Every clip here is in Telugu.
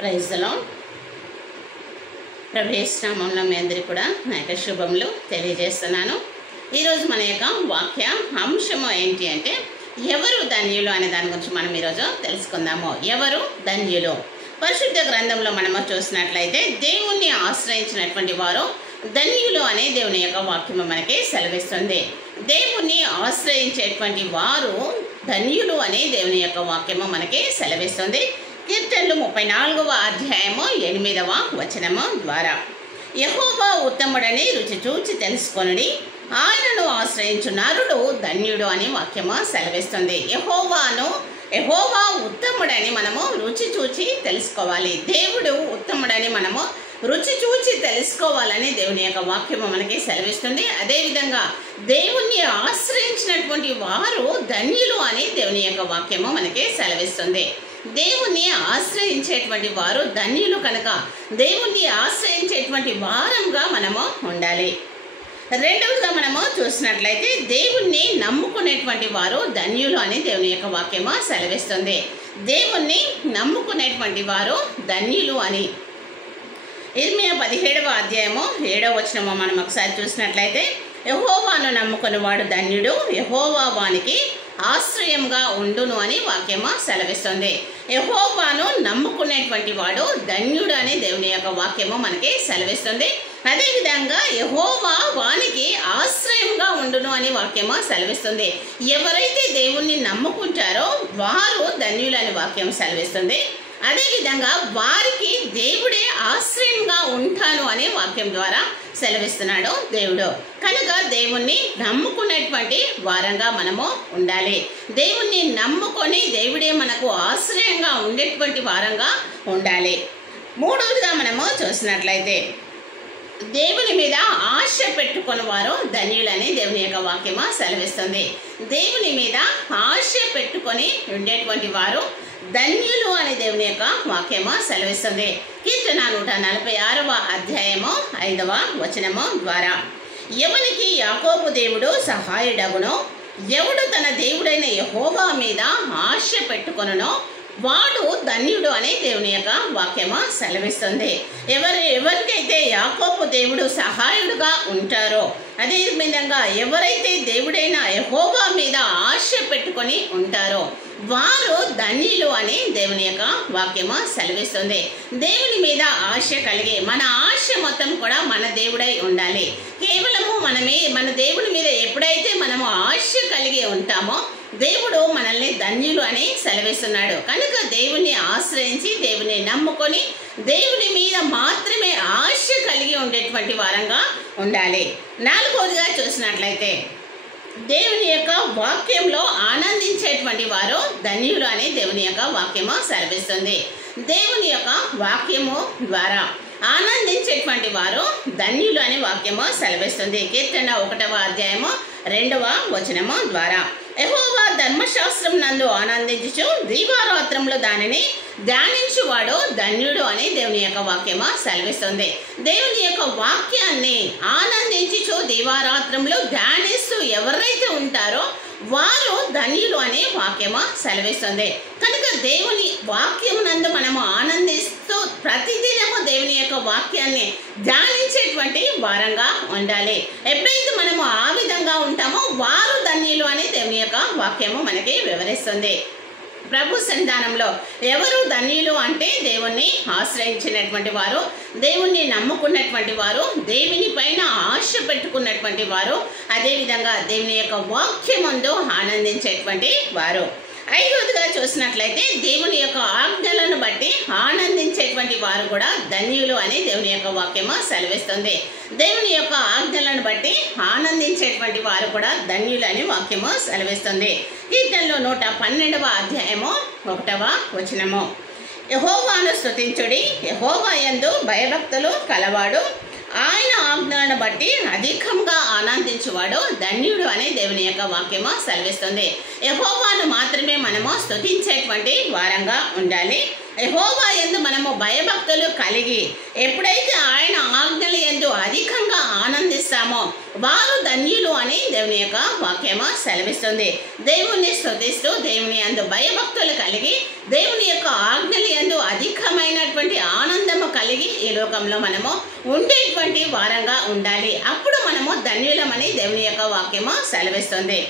Praise the lord. ప్రవేశనామంలో మీ అందరికీ కూడా నా యొక్క శుభములు తెలియజేస్తున్నాను. ఈరోజు మన యొక్క వాక్య అంశము ఏంటి అంటే ఎవరు ధన్యులు అనే దాని గురించి మనం ఈరోజు తెలుసుకుందాము. ఎవరు ధన్యులు? పరిశుద్ధ గ్రంథంలో మనము చూసినట్లయితే దేవుణ్ణి ఆశ్రయించినటువంటి వారు ధన్యులు అనే దేవుని యొక్క వాక్యము మనకి సెలవిస్తుంది. దేవుణ్ణి ఆశ్రయించేటువంటి వారు ధన్యులు అనే దేవుని యొక్క వాక్యము మనకి సెలవిస్తుంది. కీర్తనలు 34వ అధ్యాయము 8వ వచనము ద్వారా యెహోవా ఉత్తముడని రుచి చూచి తెలుసుకొనుడి, ఆయనను ఆశ్రయించు నరుడు ధన్యుడు అని వాక్యము సెలవిస్తుంది. యెహోవా ఉత్తముడని మనము రుచి చూచి తెలుసుకోవాలి. దేవుడు ఉత్తముడని మనము రుచి చూచి తెలుసుకోవాలని దేవుని యొక్క వాక్యము మనకి సెలవిస్తుంది. అదేవిధంగా దేవుణ్ణి ఆశ్రయించినటువంటి వారు ధన్యులు అని దేవుని యొక్క వాక్యము మనకి సెలవిస్తుంది. దేవుణ్ణి ఆశ్రయించేటువంటి వారు ధన్యులు కనుక దేవుణ్ణి ఆశ్రయించేటువంటి వారంగా మనము ఉండాలి. రెండవదిగా మనము చూసినట్లయితే దేవుణ్ణి నమ్ముకునేటువంటి వారు ధన్యులు అని దేవుని యొక్క వాక్యము సెలవిస్తుంది. దేవుణ్ణి నమ్ముకునేటువంటి వారు ధన్యులు అని ఇర్మియా 17వ అధ్యాయము 7వ వచనము మనం ఒకసారి చూసినట్లయితే యెహోవాను నమ్ముకునేవాడు ధన్యుడు, యెహోవా వానికి ఆశ్రయంగా ఉండును అని వాక్యము సెలవిస్తుంది. యెహోవాను నమ్ముకునేటువంటి వాడు ధన్యుడు అని దేవుని యొక్క వాక్యము మనకి సెలవిస్తుంది. అదేవిధంగా యెహోవా వానికి ఆశ్రయంగా ఉండును అని వాక్యము సెలవిస్తుంది. ఎవరైతే దేవుణ్ణి నమ్ముకుంటారో వారు ధన్యులు అని వాక్యం సెలవిస్తుంది. అదేవిధంగా వారికి దేవుడే ఆశ్రయంగా ఉంటాను అనే వాక్యం ద్వారా సెలవిస్తున్నాడు దేవుడు. కనుక దేవుణ్ణి నమ్ముకునేటువంటి వారంగా మనము ఉండాలి. దేవుణ్ణి నమ్ముకొని దేవుడే మనకు ఆశ్రయంగా ఉండేటువంటి వారంగా ఉండాలి. మూడవదిగా మనము చూసినట్లయితే దేవుని మీద ఆశ పెట్టుకుని వారు ధన్యులని దేవుని యొక్క వాక్యము సెలవిస్తుంది. దేవుని మీద ఆశ పెట్టుకొని ఉండేటువంటి వారు ధన్యులు అని దేవుని యొక్క వాక్యము సెలవిస్తుంది. కీర్తన 146వ అధ్యాయము 5వ వచనము ద్వారా ఎవనికి యాకోబు దేవుడు సహాయుడగునో, ఎవడు తన దేవుడైన యెహోవా మీద ఆశ పెట్టుకొనునో వాడు ధన్యుడు అని దేవుని యొక్క వాక్యము సెలవిస్తుంది. ఎవరికైతే యాకోబు దేవుడు సహాయుడుగా ఉంటారో, అదే విధంగా ఎవరైతే దేవుడైన యెహోవా మీద ఆశ పెట్టుకొని ఉంటారో వారు ధన్యులు అని దేవుని యొక్క వాక్యము సెలవిస్తుంది. దేవుని మీద ఆశ కలిగి మన ఆశ మొత్తం కూడా మన దేవుడై ఉండాలి. కేవలము మన దేవుని మీద ఎప్పుడైతే మనము ఆశ కలిగి ఉంటామో దేవుడు మనల్ని ధన్యులు అని సెలవిస్తున్నాడు. కనుక దేవుని ఆశ్రయించి దేవుని నమ్ముకొని దేవుని మీద మాత్రమే ఆశ కలిగి ఉండేటువంటి వారంగా ఉండాలి. నాలుగవదిగా చూసినట్లయితే దేవుని యొక్క వాక్యంలో ఆనందించేటువంటి వారు ధన్యులు అని దేవుని యొక్క వాక్యము సెలవిస్తుంది. దేవుని యొక్క వాక్యము ద్వారా ఆనందించేటువంటి వారు ధన్యులు అని వాక్యము సెలవిస్తుంది. కీర్తన 1వ అధ్యాయము 2వ వచనము ద్వారా యెహోవా ధర్మశాస్త్రం నందు ఆనందించుచు దీవారాత్రములు దానిని ధ్యానించువాడు ధన్యుడు అని దేవుని యొక్క వాక్యము సెలవిస్తుంది. దేవుని యొక్క వాక్యాన్ని ఆనందించుచు దీవారాత్రములు ధ్యానిస్తూ ఎవరైతే ఉంటారో వారు ధన్యులు అనే వాక్యము సెలవిస్తుంది. కనుక దేవుని వాక్యమునందు మనము ఆనందిస్తూ ప్రతిదినము దేవుని యొక్క వాక్యాన్ని ధ్యానించేటువంటి వారంగా ఉండాలి. ఎప్పుడైతే మనము ఆ విధంగా ఉంటామో వారు ధన్యులు అని దేవుని యొక్క వాక్యము మనకి వివరిస్తుంది. ప్రభు సంధానంలో ఎవరు ధన్యులు అంటే దేవుణ్ణి ఆశ్రయించినటువంటి వారు, దేవుణ్ణి నమ్ముకున్నటువంటి వారు, దేవుని పైన ఆశ పెట్టుకున్నటువంటి వారు, అదేవిధంగా దేవుని యొక్క వాక్యమందు ఆనందించేటువంటి వారు. ఐదవదిగా చూసినట్లయితే దేవుని యొక్క ఆజ్ఞలను బట్టి ఆనందించేటువంటి వారు కూడా ధన్యులు అని దేవుని యొక్క వాక్యము సెలవిస్తుంది. దేవుని యొక్క ఆజ్ఞలను బట్టి ఆనందించేటువంటి వారు కూడా ధన్యులు అని వాక్యము సెలవిస్తుంది. కీర్తనలో 112వ అధ్యాయము 1వ వచనము యెహోవాను స్తుతించుడి, యెహోవా యందు భయభక్తులు కలవాడు, ఆయన ఆజ్ఞలను బట్టి అధికంగా ఆనందించువాడు ధన్యుడు అనే దేవుని యొక్క వాక్యము సెలవిస్తుంది. యెహోవాను మాత్రమే మనము స్తుతించేటువంటి వారంగా ఉండాలి. యెహోవా యందు మనము భయభక్తులు కలిగి ఎప్పుడైతే ఆయన ఆజ్ఞల యందు అధికంగా ఆనందిస్తామో వారు ధన్యులు అని దేవుని యొక్క వాక్యము సెలవిస్తుంది. దేవుణ్ణి స్తుతిస్తూ దేవుని యందు భయభక్తులు కలిగి దేవుని యొక్క ఆజ్ఞల యందు అధికమైనటువంటి కలిగి ఈ లోకంలో మనము ఉండేటువంటి వారంగా ఉండాలి. అప్పుడు మనము ధన్యులమని దేవుని యొక్క వాక్యము సెలవిస్తుంది.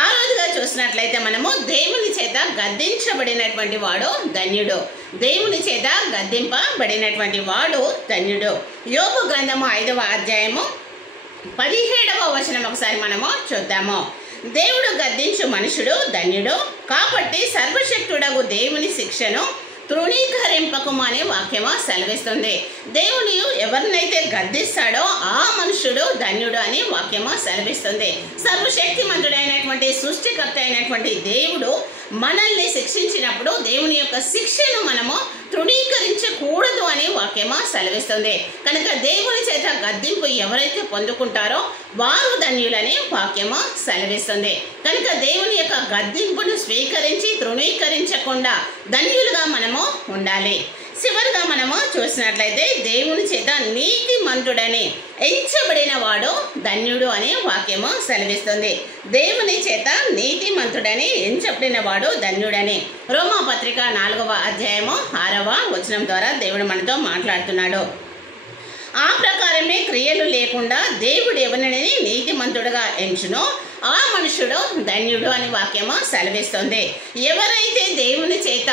ఆ రోజుగా చూసినట్లయితే మనము దేవుని చేత గద్దించబడినటువంటి వాడు ధన్యుడు. దేవుని చేత గద్దింపబడినటువంటి వాడు ధన్యుడు. యోబు గ్రంథము 5వ అధ్యాయము 17వ వచనం ఒకసారి మనము చూద్దాము. దేవుడు గద్దించు మనుషుడు ధన్యుడు, కాబట్టి సర్వశక్తుడగు దేవుని శిక్షను తృణీకరింపకము అనే వాక్యము సెలవిస్తుంది. దేవుని ఎవరినైతే గద్దిస్తాడో ఆ మనుషుడు ధన్యుడు అని వాక్యము సెలవిస్తుంది. సర్వశక్తిమంతుడైనటువంటి సృష్టికర్త అయినటువంటి దేవుడు మనల్ని శిక్షించినప్పుడు దేవుని యొక్క శిక్షను మనము తృణీకరించకూడదు అని వాక్యము సెలవిస్తుంది. కనుక దేవుని చేత గద్దింపు ఎవరైతే పొందుకుంటారో వారు ధన్యులని వాక్యము సెలవిస్తుంది. కనుక దేవుని యొక్క గద్దింపును స్వీకరించి తృణీకరించకుండా ధన్యులుగా మనము ఉండాలి. చివరిగా మనము చూసినట్లయితే దేవుని చేత నీతిమంతుడని ఎంచబడిన వాడు ధన్యుడు అనే వాక్యము సెలవిస్తుంది. దేవుని చేత నీతిమంతుడని ఎంచబడిన వాడు ధన్యుడని రోమాపత్రిక 4వ అధ్యాయము 6వ వచనం ద్వారా దేవుడు మనతో మాట్లాడుతున్నాడు. ఆ ప్రకారమే క్రియలు లేకుండా దేవుడు ఎవరిని నీతిమంతుడుగా ఎంచునో ఆ మనుషుడు ధన్యుడు అని వాక్యము సెలవిస్తుంది. ఎవరైతే దేవుని చేత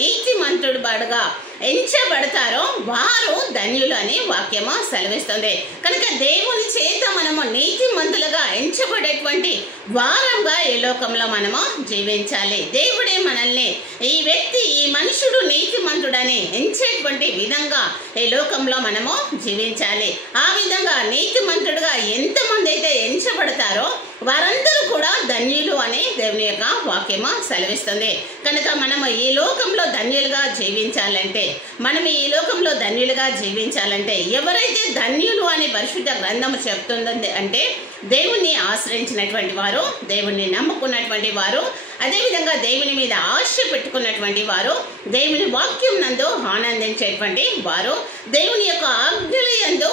నీతిమంతుడు బడుగా ఎంచబడతారో వారు ధన్యులు అని వాక్యము సెలవిస్తుంది. కనుక దేవుని చేత మనము నీతిమంతులుగా ఎంచబడేటువంటి వారంగా ఈ లోకంలో మనము జీవించాలి. దేవుడే మనల్ని ఈ మనుషుడు నీతిమంతుడని ఎంచేటువంటి విధంగా ఈ లోకంలో మనము జీవించాలి. ఆ విధంగా నీతిమంతుడుగా ఎంతమంది అయితే ఎంచబడతారో వారందరూ కూడా ధన్యులు అని దేవుని యొక్క వాక్యము సెలవిస్తుంది. కనుక మనము ఈ లోకంలో ధన్యులుగా జీవించాలంటే ఎవరైతే ధన్యులు అని పరిశుద్ధ గ్రంథము చెప్తుంది అంటే దేవుణ్ణి ఆశ్రయించినటువంటి వారు, దేవుణ్ణి నమ్ముకున్నటువంటి వారు, అదేవిధంగా దేవుని మీద ఆశ పెట్టుకున్నటువంటి వారు, దేవుని వాక్యం నందు ఆనందించేటువంటి వారు, దేవుని యొక్క ఆజ్ఞల యందు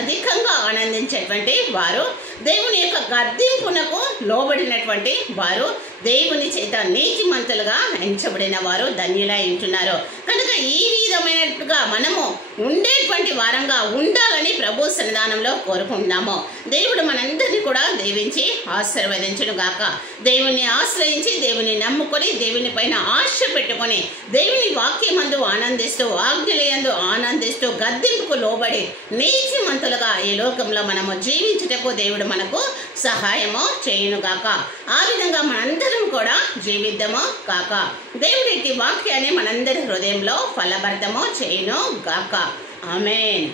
అధికంగా ఆనందించేటువంటి వారు, దేవుని యొక్క గద్దింపునకు లోబడినటువంటి వారు, దేవుని చేత నీతిమంతులుగా ఎంచబడిన వారు ధన్యులై ఉంటున్నారు. కనుక ఈ విధమైనట్టుగా మనము ఉండేటువంటి వారంగా ఉండాలని ప్రభు సన్నిధానంలో కోరుకుంటున్నాము. దేవుడు మనందరినీ కూడా దీవించి ఆశీర్వదించును గాక. దేవుని ఆశ్రయించి దేవుని నమ్ముకొని దేవుని పైన ఆశ పెట్టుకొని దేవుని వాక్యమందు ఆనందిస్తూ ఆజ్ఞలయందు ఆనందిస్తూ గద్దింపుకు లోబడి నీతిమంతులుగా ఈ లోకంలో మనము జీవించుటకు దేవుడు మనకు సహాయము చేయును గాక. ఆ విధంగా మనందరం కూడా జీవిద్దాము గాక. దేవుడి వాక్యాన్ని మనందరి హృదయంలో ఫలభరితము చేయును గాక. ఆమేన్.